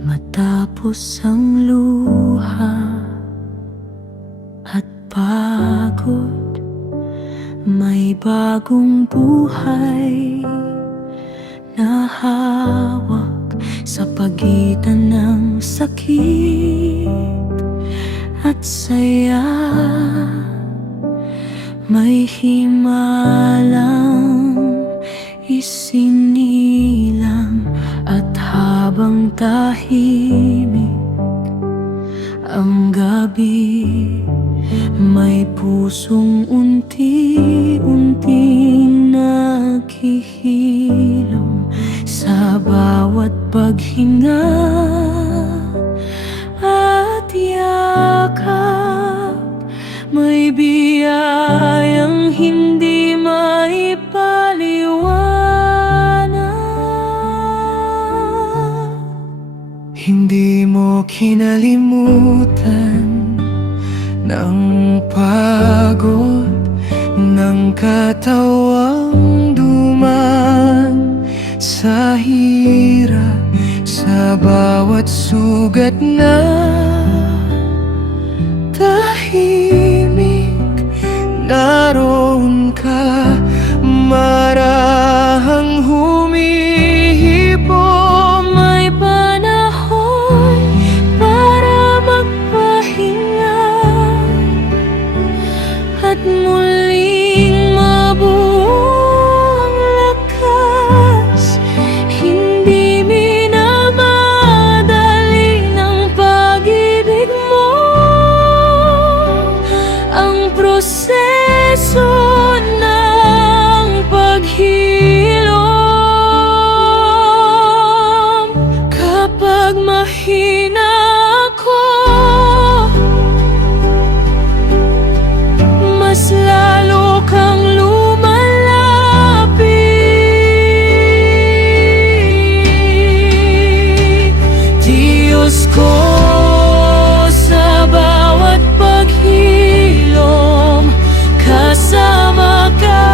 Matapos ang luha at pagod, may bagong buhay na hawak sa pagitan ng sakit at saya. May himalang isinilang at habang tahimik ang gabi, may pusong unti-unting naghihilom sa bawat paghinga at yakap. May biyayang hindi maipaliwanag. Hindi mo kinalimutan ng pagod ng katawang duman sa hirap, sa bawat sugat na tahimik. Naroon ka, marahang humihipon. May panahon para magpahinga at muling mabuo ang lakas. Hindi minamadali ng pag-ibig mo ang proseso ng paghilom. Kapag mahina ako, mas lalo kang lumalapit. Diyos ko, sa bawat paghilom, kasama ka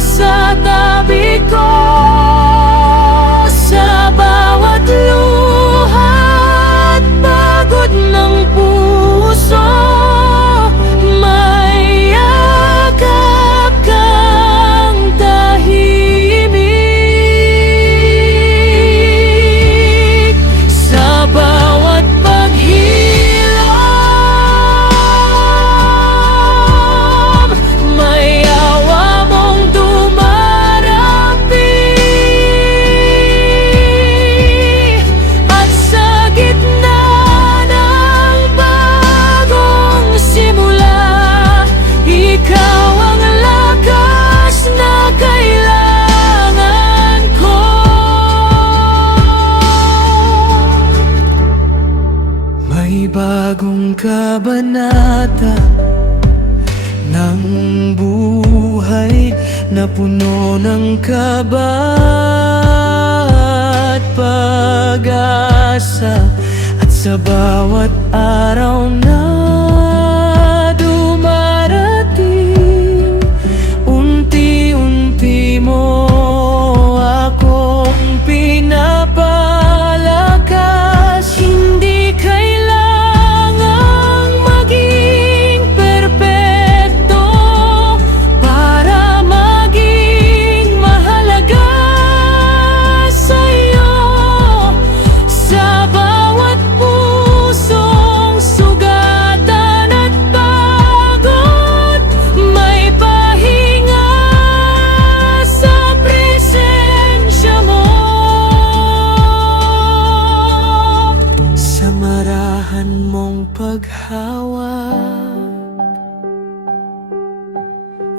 sa tabi ko. Sa bawat luha at pagod ng puso, may yakap kang tahimik. Sa bawat paghilom, may awa mong dumarapi. At sa gitna ng bagong simula, ikaw ang lakas na kailangan ko. May bagong kabanata ng buhay na puno ng kaba at pag-asa. At sa bawat araw na dumarating, unti-unti mo akong pinapalakas. Hindi kailangang maging perpekto para maging mahalaga sa'yo. Sa bawat pusong sugatan at pagod, may pahinga sa presensya mo. Sa marahan mong paghawak,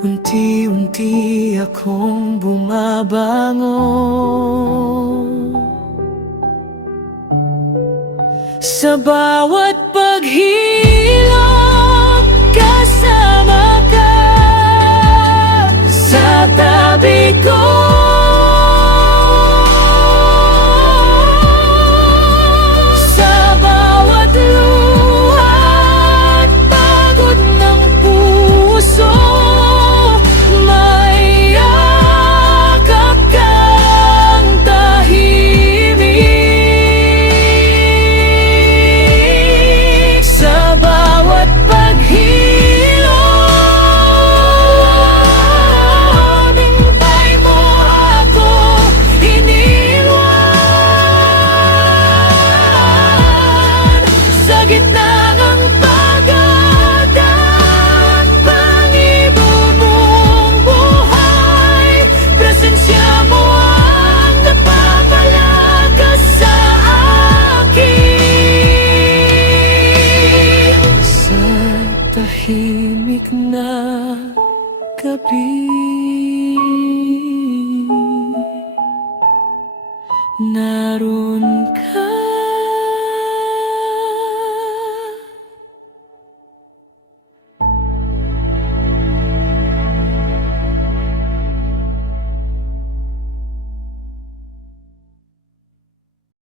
unti-unti akong bumabangon. Sa bawat paghilom, kasama ka sa tabi ko. Sa bawat luha at pagod ng puso, may yakap kang tahimik. meron ka